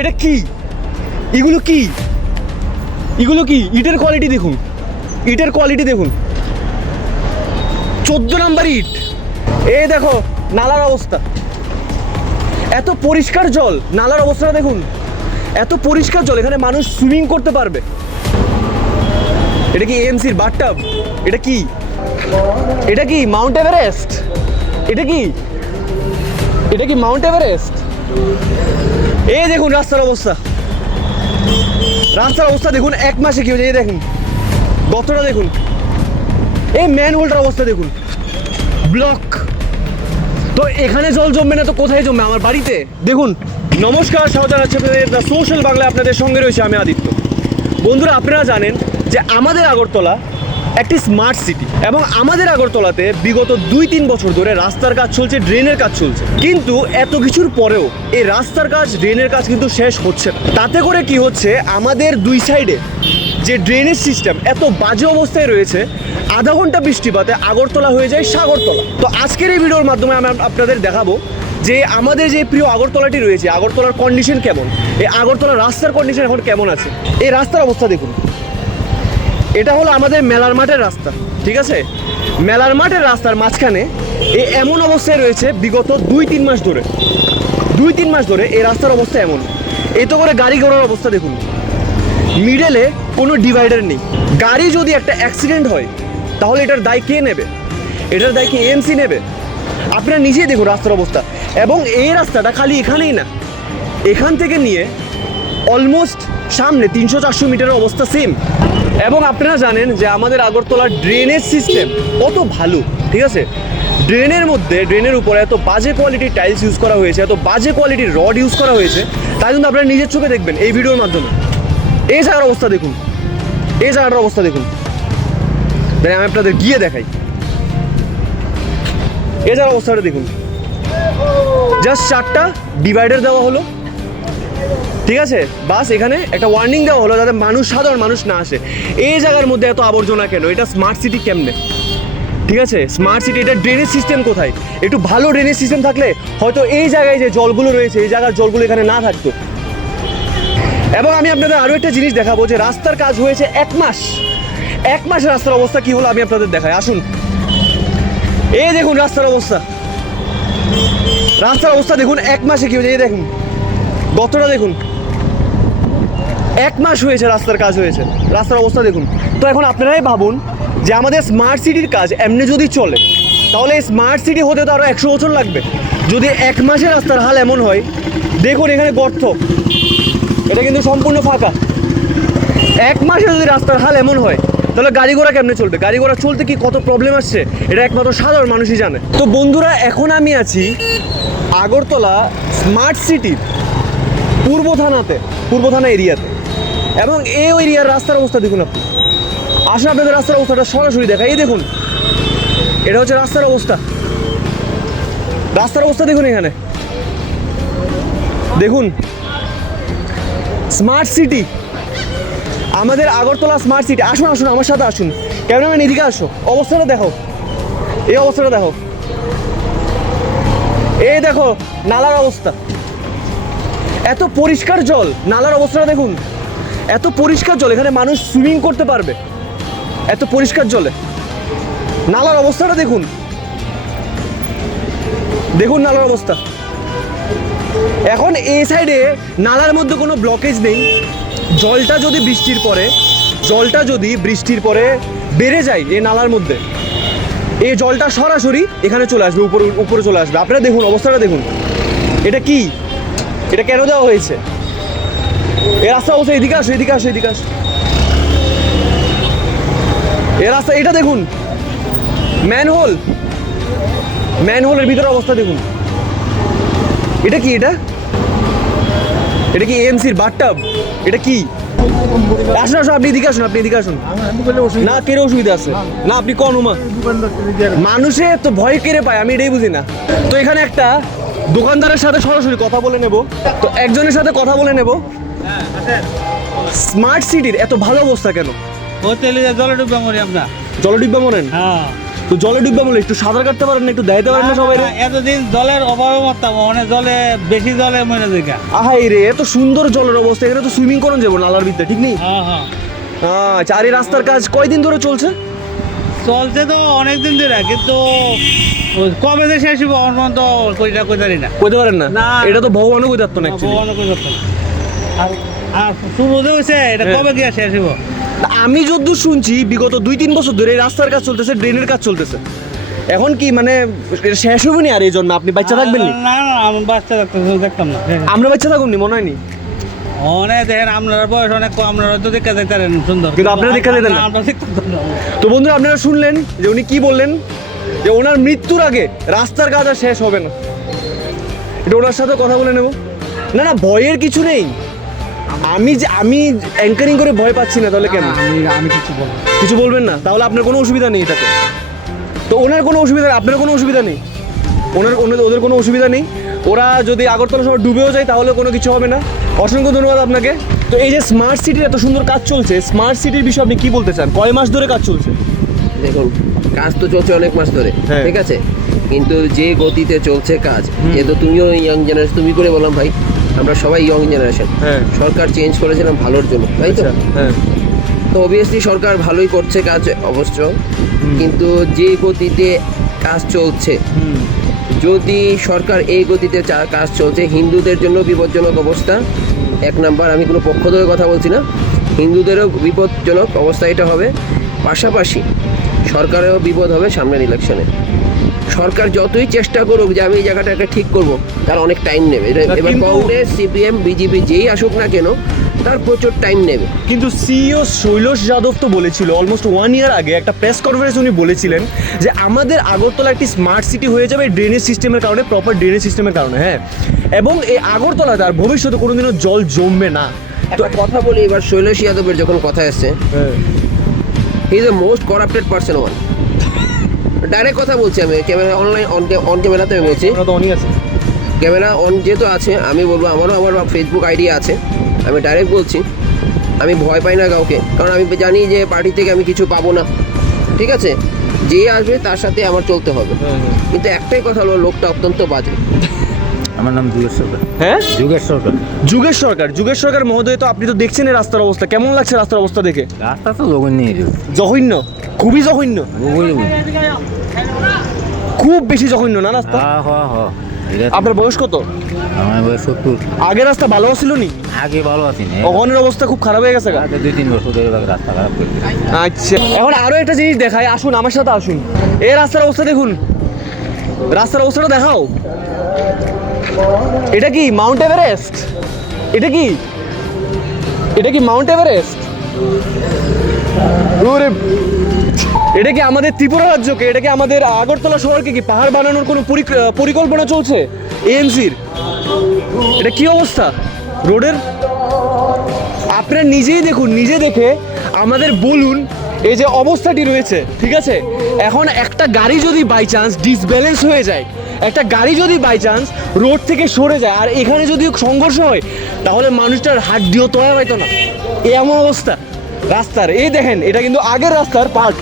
এটা কি? এগুলো কি? এগুলো কি? ইটের কোয়ালিটি দেখুন, ইটের কোয়ালিটি দেখুন, 14 নাম্বার ইট। এই দেখো নালার অবস্থা, এত পরিষ্কার জল, নালার অবস্থাটা দেখুন, এত পরিষ্কার জল, এখানে মানুষ সুইমিং করতে পারবে। এটা কি এএমসির বাথটাব? এটা কি? এটা কি মাউন্ট এভারেস্ট? এটা কি? এটা কি মাউন্ট এভারেস্ট? এই দেখুন রাস্তার অবস্থা, রাস্তার অবস্থা দেখুন, 1 মাসে কি হয়েছে। এই দেখুন গতটা দেখুন, এই ম্যানহোলটার অবস্থা দেখুন, ব্লক। তো এখানে জল জমবে না তো কোথায় জমবে? আমার বাড়িতে। দেখুন, নমস্কার, স্বাগত জানাচ্ছি আপনাদের দ্য সোশ্যাল বাংলায়। আপনাদের সঙ্গে রয়েছে আমি আদিত্য। বন্ধুরা, আপনারা জানেন যে আমাদের আগরতলা একটি স্মার্ট সিটি, এবং আমাদের আগরতলাতে বিগত 2-3 বছর ধরে রাস্তার কাজ চলছে, ড্রেনের কাজ চলছে। কিন্তু এত কিছুর পরেও এই রাস্তার কাজ, ড্রেনের কাজ কিন্তু শেষ হচ্ছে না। তাতে করে কি হচ্ছে, আমাদের দুই সাইডে যে ড্রেনেজ সিস্টেম এত বাজে অবস্থায় রয়েছে, আধা ঘন্টা বৃষ্টিপাতে আগরতলা হয়ে যায় সাগরতলা। তো আজকের এই ভিডিওর মাধ্যমে আমি আপনাদের দেখাবো যে আমাদের যে প্রিয় আগরতলাটি রয়েছে, আগরতলার কন্ডিশন কেমন, এই আগরতলার রাস্তার কন্ডিশন এখন কেমন আছে। এই রাস্তার অবস্থা দেখুন, এটা হলো আমাদের মেলার মাঠের রাস্তা, ঠিক আছে? মেলার মাঠের রাস্তার মাঝখানে এই এমন অবস্থায় রয়েছে বিগত 2-3 মাস ধরে, 2-3 মাস ধরে এই রাস্তার অবস্থা এমন। এই তো করে গাড়ি ঘোড়ার অবস্থা দেখুন, মিডলে কোনো ডিভাইডার নেই। গাড়ি যদি একটা অ্যাক্সিডেন্ট হয় তাহলে এটার দায় কে নেবে? এটার দায় কি এএমসি নেবে? আপনারা নিজেই দেখুন রাস্তার অবস্থা। এবং এই রাস্তাটা খালি এখানেই না, এখান থেকে নিয়ে অলমোস্ট সামনে 300-400 মিটারের অবস্থা সেম। এবং আপনারা জানেন যে আমাদের আগরতলার ড্রেনেজ সিস্টেম কত ভালো, ঠিক আছে? ড্রেনের মধ্যে, ড্রেনের উপরে এত বাজে কোয়ালিটির টাইলস ইউজ করা হয়েছে, এত বাজে কোয়ালিটির রড ইউজ করা হয়েছে, তাই কিন্তু আপনারা নিজের চোখে দেখবেন এই ভিডিওর মাধ্যমে। এই জায়গার অবস্থা দেখুন, এই জায়গাটার অবস্থা দেখুন, আমি আপনাদের গিয়ে দেখাই। এই জায়গার অবস্থাটা দেখুন, জাস্ট 4টা ডিভাইডার দেওয়া হলো, ঠিক আছে? বাস এখানে একটা ওয়ার্নিং দেওয়া হলো যাতে মানুষ, সাধারণ মানুষ না আসে। এই জায়গার মধ্যে এত আবর্জনা কেন? এটা স্মার্ট সিটি কেমনে, ঠিক আছে? স্মার্ট সিটি, এটা ড্রেনেজ সিস্টেম কোথায়? একটু ভালো ড্রেনেজ সিস্টেম থাকলে হয়তো এই জায়গায় যে জলগুলো রয়েছে, এই জায়গার জলগুলো এখানে না থাকতো। এবং আমি আপনাদের আরও একটা জিনিস দেখাবো যে রাস্তার কাজ হয়েছে 1 মাস, 1 মাসের রাস্তার অবস্থা কি হলো আমি আপনাদের দেখাই, আসুন। এই দেখুন রাস্তার অবস্থা, রাস্তার অবস্থা দেখুন, 1 মাসে কি হয়েছে। এই দেখুন গতটা দেখুন, 1 মাস হয়েছে রাস্তার কাজ হয়েছে, রাস্তার অবস্থা দেখুন। তো এখন আপনারাই ভাবুন যে আমাদের স্মার্ট সিটির কাজ এমনি যদি চলে, তাহলে এই স্মার্ট সিটি হতে তো আরও 100 বছর লাগবে। যদি 1 মাসে রাস্তার হাল এমন হয়, দেখুন এখানে গর্ত, এটা কিন্তু সম্পূর্ণ ফাঁকা। 1 মাসে যদি রাস্তার হাল এমন হয়, তাহলে গাড়ি ঘোড়া কেমনে চলবে? গাড়ি ঘোড়া চলতে কি কত প্রবলেম আসছে, এটা একমাত্র সাধারণ মানুষই জানে। তো বন্ধুরা, এখন আমি আছি আগরতলা স্মার্ট সিটির পূর্ব থানা এরিয়াতে, এবং এই এরিয়ার রাস্তার অবস্থা দেখুন। আপনি আসলে আপনাদের রাস্তার অবস্থাটা সরাসরি দেখা। এই দেখুন, এটা হচ্ছে রাস্তার অবস্থা, রাস্তার অবস্থা দেখুন, এখানে দেখুন স্মার্ট সিটি, আমাদের আগরতলা স্মার্ট সিটি। আসুন আসুন আমার সাথে আসুন, ক্যামেরাম্যান এদিকে আসো, অবস্থাটা দেখো, এই অবস্থাটা দেখো, এই দেখো নালার অবস্থা, এত পরিষ্কার জল, নালার অবস্থাটা দেখুন, এত পরিষ্কার জল, এখানে মানুষ সুইমিং করতে পারবে এত পরিষ্কার জলে। নালার অবস্থাটা দেখুন, দেখুন নালার অবস্থা। এখন এই সাইডে নালার মধ্যে কোনো ব্লকেজ নেই। জলটা যদি বৃষ্টির পরে বেড়ে যায় এই নালার মধ্যে, এই জলটা সরাসরি এখানে চলে আসবে, উপরে চলে আসবে। আপনারা দেখুন অবস্থাটা দেখুন, এটা কি? এটা কেন দেওয়া হয়েছে? এই রাস্তা অবস্থা, এদিকে আসো, এদিকে আসো, এদিকে আসো, এই রাস্তা, এটা দেখুন ম্যানহোলের ভিতরে অবস্থা দেখুন। এটা কি? এটা কি এএমসির বাথটাব? এটা কি? আসুন আসুন, আপনি এদিকে আসুন, আপনি এদিকে আসুন। না, কেন অসুবিধা আছে? না, আপনি কোন মানুষে তো ভয় কেড়ে পায়, আমি এটাই বুঝি না। তো এখানে একটা দোকানদারের সাথে সরাসরি কথা বলে নেব, তো একজনের সাথে কথা বলে নেব। স্মার্ট সিটির এত ভালো অবস্থা কেন? হোটেলে জলডিব্বা মরি আমরা। জলডিব্বা মরেন? হ্যাঁ। তো জলে ডুববে বলে একটু সাঁতার কাটতে পারেন না, একটু দাইতে পারেন না সবাই? এতদিন জলের অভাবে মরতাম, মানে জলে বেশি জলে মরে দেখা। আহাই রে, এত সুন্দর জলের অবস্থা, এখানে তো সুইমিং করুন যাবো নালার ভিতরে, ঠিক নেই? হ্যাঁ হ্যাঁ আচ্ছা, আর এই রাস্তার কাজ কয়দিন ধরে চলছে? চলছে তো অনেকদিন ধরে, কিন্তু কবে যে শেষ হইব আমার তো কইটা কইতারি না। কইতে পারেন না? না। এটা তো ভগবানও কই থাকতো না actually। ভগবানও কই করতো না। আর আর শুরু হয়েছে, এটা হ্যাঁ। কবে গিয়া শেষ হইব? আমি যদ্দূর শুনছি বিগত 2-3 বছর ধরে এই রাস্তার কাজ চলতেছে, ড্রেনের কাজ চলতেছে। এখন কি মানে এটা শেষ হবে না? আর এই জন্য আপনি বাচ্চা থাকবেন নি? না না, আমি বাচ্চা দেখতাম না। আমরা বাচ্চা থাকুন নি, মনে হয়নি? অনেক দেখেন, আপনার বয়স অনেক কম, আপনারা তো দেখা যাইতারেন সুন্দর, কিন্তু আপনারা দেখা যাইতেন না। আমরা দেখতাম না। তো বন্ধুরা, আপনারা শুনলেন যে উনি কি বললেন, যে ওনার মৃত্যুর আগে রাস্তার কাজ আর শেষ হবে না। এটা ওনার সাথে কথা বলে নেব। না না, ভয়ের কিছু নেই। আমি অ্যাঙ্কারিং করে ভয় পাচ্ছি না, তাহলে কেন? আমি কিছু বলবো। কিছু বলবেন না? তাহলে আপনার কোনো অসুবিধা নেই এটাতে। তো ওনার কোনো অসুবিধা, আপনার কোনো অসুবিধা নেই, ওদের কোনো অসুবিধা নেই। ওরা যদি আগরতলা শহর ডুবেও যায় তাহলে কোনো কিছু হবে না। অসংখ্য ধন্যবাদ আপনাকে। তো এই যে স্মার্ট সিটির এত সুন্দর কাজ চলছে, স্মার্ট সিটির বিষয়ে আপনি কি বলতে চান? কয় মাস ধরে কাজ চলছে? দেখুন, কাজ তো চলছে অনেক মাস ধরে, হ্যাঁ। ঠিক আছে, কিন্তু যে গতিতে চলছে কাজ, যেহেতু তুমিও ইয়াং জেনারেশন, তুমি করে বললাম ভাই, আমরা সবাই ইয়ং জেনারেশন। হ্যাঁ। সরকার চেঞ্জ করেছিলাম ভালোর জন্য, তাই তো? হ্যাঁ। তো অবভিয়াসলি সরকার ভালোই করছে কাজ অবশ্য, কিন্তু যে গতিতে কাজ চলছে, যদি সরকার এই গতিতে কাজ চলছে, হিন্দুদের জন্য বিপজ্জনক অবস্থা। এক নাম্বার, আমি কোনো পক্ষ ধরে কথা বলছি না, হিন্দুদেরও বিপজ্জনক অবস্থা এটা হবে। পাশাপাশি সরকারেরও বিপদ হবে সামনের ইলেকশনে। সরকার যতই চেষ্টা করুক যে আমি এই জায়গাটাকে ঠিক করব, তার অনেক টাইম নেবে। এবার কংগ্রেস, সিপিএম, বিজেপি যেই আসুক না কেন, তার প্রচুর টাইম নেবে। কিন্তু সিইও শৈলেশ যাদব তো বলেছিল অলমোস্ট 1 ইয়ার আগে একটা প্রেস কনফারেন্স, উনি বলেছিলেন যে আমাদের আগরতলা একটি স্মার্ট সিটি হয়ে যাবে ড্রেনেজ সিস্টেমের কারণে, প্রপার ড্রেনেজ সিস্টেমের কারণে। হ্যাঁ, এবং এই আগরতলাতে আর ভবিষ্যতে কোনোদিনও জল জমবে না। একটা কথা বলি, এবার শৈলেশ যাদবের যখন কথা এসছে, he is the most corrupted person one. Direct কথা বলছি আমি, ক্যামেরা অনলাইন অন ক্যামেরাতে আমি বলছি, ওরা তো অনেক আছে। ক্যামেরা অন যেহেতু আছে, আমি বলবো আমার ফেসবুক আইডি আছে, আমি ডাইরেক্ট বলছি, আমি ভয় পাই না কাউকে, কারণ আমি জানি যে পার্টি থেকে আমি কিছু পাবো না, ঠিক আছে, যে আসবে তার সাথে আমার চলতে হবে। কিন্তু একটাই কথা হলো, লোকটা অত্যন্ত বাজে। আমার নাম যুগেশ সরকার। হ্যাঁ, যুগেশ সরকার। যুগেশ সরকার মহোদয়, তো আপনি তো দেখছেন এই রাস্তার অবস্থা, কেমন লাগছে রাস্তার অবস্থা দেখে? রাস্তা তো জঘন্য, জঘন্য, খুবই জঘন্য, খুব বেশি জঘন্য না রাস্তা? আপনার বয়স কত? আমার বয়স 70। আগে রাস্তা ভালো ছিল নি? আগে ভালো আছি না, অগনের অবস্থা খুব খারাপ হয়ে গেছে গা। 2-3 বছর ধরে রাস্তা খারাপ করে। আচ্ছা, এখন আরো একটা জিনিস দেখাই, আসুন আমার সাথে আসুন। এই রাস্তার অবস্থা দেখুন, রাস্তার অবস্থাটা দেখাও। এটা কি মাউন্ট এভারেস্ট? এটা কি মাউন্ট এভারেস্ট? ওরে, এটা কি আমাদের ত্রিপুরা রাজ্যকে, এটা কি আমাদের আগরতলা শহরকে কি পাহাড় বানানোর কোনো পরিকল্পনা চলছে এএমসির? এটা কি অবস্থা রোডের? আপনারা নিজেই দেখুন, নিজে দেখে আমাদের বলুন এই যে অবস্থাটি রয়েছে, ঠিক আছে? এখন একটা গাড়ি যদি বাই চান্স ডিসব্যালেন্স হয়ে যায়, একটা গাড়ি যদি বাই চান্স রোড থেকে সরে যায়, আর এখানে যদি সংঘর্ষ হয়, তাহলে মানুষটার হাত দিয়েও তোলা পাইতো না। এমন অবস্থা রাস্তার। এই দেখেন, এটা কিন্তু আগের রাস্তার পার্ট,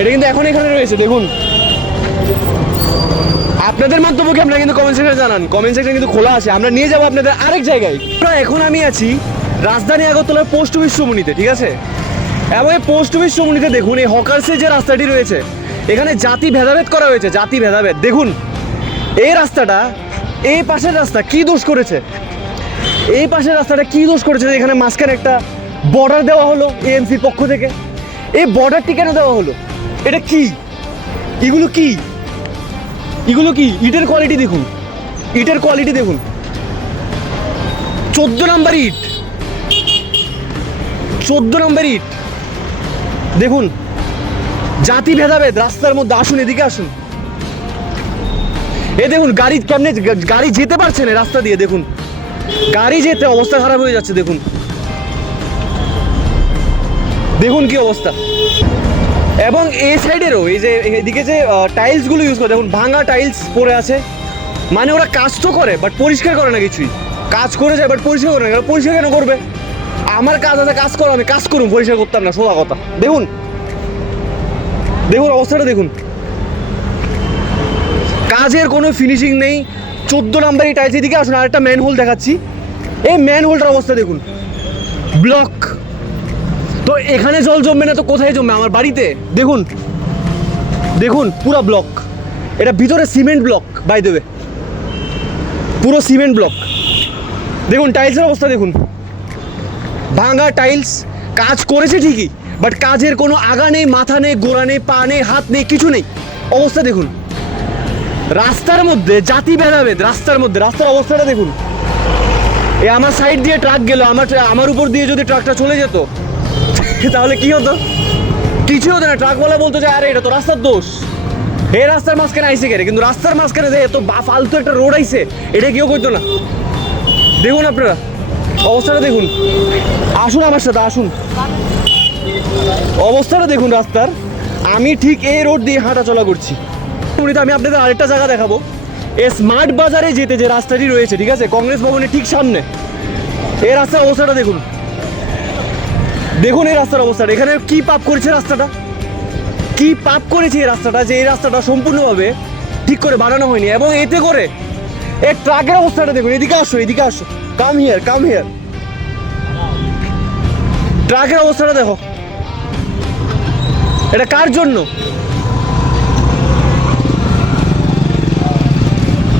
এটা কিন্তু এখন এখানে রয়েছে দেখুন। আপনাদের মন্তব্য কি আপনারা কিন্তু কমেন্ট সেকশনে জানান, কমেন্ট সেকশন কিন্তু খোলা আছে, আমরা নিয়ে যাবো আপনাদের আরেক জায়গায়। এখন আমি আছি রাজধানী আগরতলার পোস্ট অফিস সমুনিতে, ঠিক আছে? এবং এই পোস্ট অফিস সমুনিতে দেখুন, এই হকার্সের যে রাস্তাটি রয়েছে, এখানে জাতি ভেদাভেদ করা হয়েছে, জাতি ভেদাভেদ। দেখুন এই রাস্তাটা, এই পাশের রাস্তা কি দোষ করেছে? এই পাশের রাস্তাটা কি দোষ করেছে? এখানে মাঝখানে একটা বর্ডার দেওয়া হলো এএমসির পক্ষ থেকে। এই বর্ডারটি কেন দেওয়া হলো? এটা কি? এগুলো কি? ইটের কোয়ালিটি দেখুন, ইটের কোয়ালিটি দেখুন, 14 নম্বর ইট, 14 নম্বর ইট দেখুন। জাতি ভেদাভেদ রাস্তার মধ্যে। আসুন এদিকে আসুন, এ দেখুন গাড়ি কেমনে, গাড়ি যেতে পারছে না রাস্তা দিয়ে, দেখুন গাড়ি যেতে অবস্থা খারাপ হয়ে যাচ্ছে। দেখুন দেখুন কি অবস্থা। এবং এই সাইডেরও এই যে এদিকে যে টাইলসগুলো ইউজ করে, দেখুন ভাঙা টাইলস পড়ে আছে। মানে ওরা কাজ তো করে বাট পরিষ্কার করে না, কিছুই কাজ করে যায় বাট পরিষ্কার করে না। পরিষ্কার কেন করবে? আমার কাজ আছে, কাজ করো, আমি কাজ করুন, পরিষ্কার করতাম না, সোজা কথা। দেখুন দেখুন অবস্থাটা দেখুন। কাজের কোনো ফিনিশিং নেই। 14 নাম্বারই টাইলস। এদিকে আসুন, আরেকটা ম্যান হোল দেখাচ্ছি। এই ম্যান হোলটার অবস্থা দেখুন, ব্লক। তো এখানে জল জমবে না তো কোথায় জমবে? আমার বাড়িতে। দেখুন দেখুন পুরো ব্লক। এটা ভিতরে সিমেন্ট ব্লক, বাই দেবে, পুরো সিমেন্ট ব্লক। দেখুন টাইলসের অবস্থা দেখুন, ভাঙা টাইলস। কাজ করেছে ঠিকই, বাট কাজের কোনো আগা নেই, মাথা নেই, গোড়া নেই, পা নেই, হাত নেই, কিছু নেই। অবস্থা দেখুন, রাস্তার মধ্যে জাতি ভেদাভেদ, রাস্তার মধ্যে। রাস্তার অবস্থাটা দেখুন। এ আমার সাইড দিয়ে ট্রাক গেল, আমার উপর দিয়ে যদি ট্রাকটা চলে যেত তাহলে কি হতো? কিছু হতো না। ট্রাকওয়ালা বলতো যে আরে এটা তো রাস্তার দোষ, এই রাস্তার মাঝখানে আইসে কেন? কিন্তু রাস্তার মাঝখানে যে এত ফালতু একটা রোড আইছে, এটা কেউ করতো না। দেখুন আপনারা অবস্থাটা দেখুন। আসুন আমার সাথে, আসুন। অবস্থাটা দেখুন রাস্তার। আমি ঠিক এই রোড দিয়ে হাঁটা চলা করছি। আমি আপনাদের আরেকটা জায়গা দেখাবো। এই স্মার্ট বাজারে যেতে যে রাস্তাটি রয়েছে, ঠিক আছে, কংগ্রেস ভবনের ঠিক সামনে, এই রাস্তার অবস্থাটা দেখুন। দেখুন এই রাস্তার অবস্থাটা। এখানে কি পাপ করেছে রাস্তাটা, কি পাপ করেছে এই রাস্তাটা, যে এই রাস্তাটা সম্পূর্ণভাবে ঠিক করে বানানো হয়নি। এবং এতে করে এই ট্রাকের অবস্থাটা দেখুন। এদিকে আসো, এদিকে আসো, কাম হিয়ার, কাম হিয়ার। ট্রাকের অবস্থাটা দেখো। এটা কার জন্য?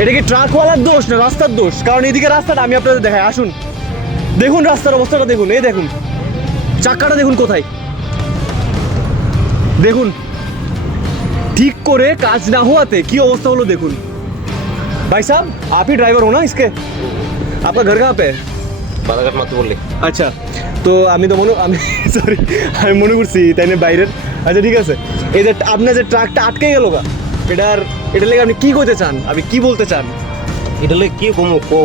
এটা কি ট্রাকওয়ালার দোষ না রাস্তার দোষ? কারণ এদিকে রাস্তাটা আমি আপনাদের দেখাই, আসুন। দেখুন রাস্তার অবস্থাটা দেখুন। এই দেখুন চাকাটা দেখুন কোথায়। দেখুন ঠিক করে কাজ না হওয়াতে কি অবস্থা হলো দেখুন। भाई साहब आप ही ड्राइवर हो ना इसके? आपका घर कहाँ पे है? বালাঘাট মাত্র বললে। আচ্ছা, তো আমি সরি, আমি মনে করছি তাই না বাইরের। আচ্ছা ঠিক আছে, এই যে আপনার যে ট্রাকটা আটকে গেল গা, এটা লেগে আপনি কি করতে চান, আপনি কি বলতে চান? এটা হলে কি কমো কো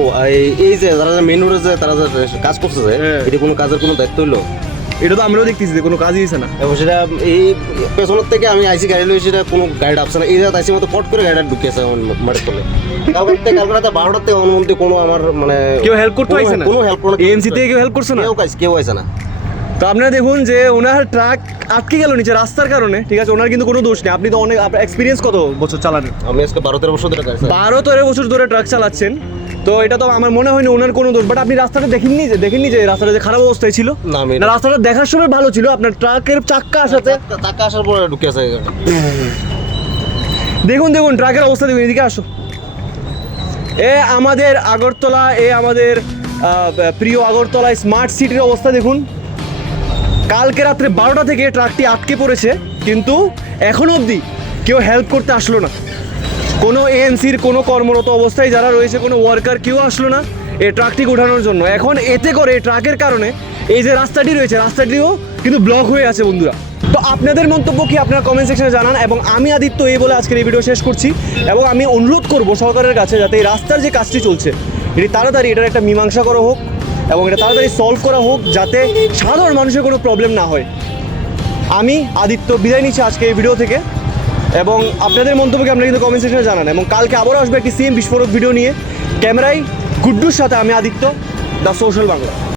এই যে যারা মেন রোডে যে তারা যে কাজ করছে যে হ্যাঁ। এটা কোনো কাজের কোনো দায়িত্ব হইলো? এটা তো আমরাও দেখতেছি যে কোনো কাজই হয়েছে না। এবং সেটা এই পেছনের থেকে আমি আইসি গাড়ি লই, সেটা কোনো গাইড আপছে না। এই জায়গায় আইসি মতো ফট করে গাড়িটা ঢুকিয়েছে আমার মাঠের তলে। কালকে রাতে 12টার থেকে আমার মধ্যে কোনো আমার মানে কেউ হেল্প করতে পারছে না, কোনো হেল্প কোনো এএমসি থেকে কেউ হেল্প করছে না। কেউ আইছে না। তো আপনারা দেখুন যে ওনার ট্রাক আটকে গেল নিচে রাস্তার কারণে, ঠিক আছে, ওনার কিন্তু কোনো দোষ নেই। আপনি তো অনেক, আপনার এক্সপিরিয়েন্স কত বছর চালানোর? আমি আজকে 12-13 বছর ধরে গাড়ি চালাই। 12-13 বছর ধরে ট্রাক চালাচ্ছেন, তো এটা তো আমার মনে হয়নি ওনার কোনো দোষ। বাট আপনি রাস্তাটা দেখেননি যে রাস্তাটা যে খারাপ অবস্থায় ছিল? না, আমি না, রাস্তাটা দেখার সময় ভালো ছিল, আপনার ট্রাকের চাক্কা আসাতে। টাকা আসার পরে ঢুকিয়েছে গাড়ি। দেখুন দেখুন ট্রাকের অবস্থা দেখুন, এদিকে আসো। এ আমাদের আগরতলা, আমাদের প্রিয় আগরতলা স্মার্ট সিটির অবস্থা দেখুন। কালকে রাত্রে 12টা থেকে ট্রাকটি আটকে পড়েছে, কিন্তু এখনো অবধি কেউ হেল্প করতে আসলো না। কোনো এএনসির কোনো কর্মরত অবস্থায় যারা রয়েছে, কোনো ওয়ার্কার কেউ আসলো না এই ট্রাকটিকে ওঠানোর জন্য। এখন এতে করে এই ট্রাকের কারণে এই যে রাস্তাটি রয়েছে, রাস্তাটিও কিন্তু ব্লক হয়ে আছে বন্ধুরা। তো আপনাদের মন্তব্য কি আপনারা কমেন্ট সেকশনে জানান। এবং আমি আদিত্য এই বলে আজকের এই ভিডিও শেষ করছি। এবং আমি অনুরোধ করব সরকারের কাছে যাতে এই রাস্তার যে কাজটি চলছে এটি তাড়াতাড়ি এটার একটা মীমাংসা করা হোক এবং এটা তাড়াতাড়ি সলভ করা হোক, যাতে সাধারণ মানুষের কোনো প্রবলেম না হয়। আমি আদিত্য বিদায় নিচ্ছি আজকে এই ভিডিও থেকে। এবং আপনাদের মন্তব্যকে আপনারা কিন্তু কমেন্ট সেকশনে জানান। এবং কালকে আবারও আসবে একটি সেম বিস্ফোরক ভিডিও নিয়ে। ক্যামেরায় গুড্ডুর সাথে আমি আদিত্য, দ্য সোশ্যাল বাংলা।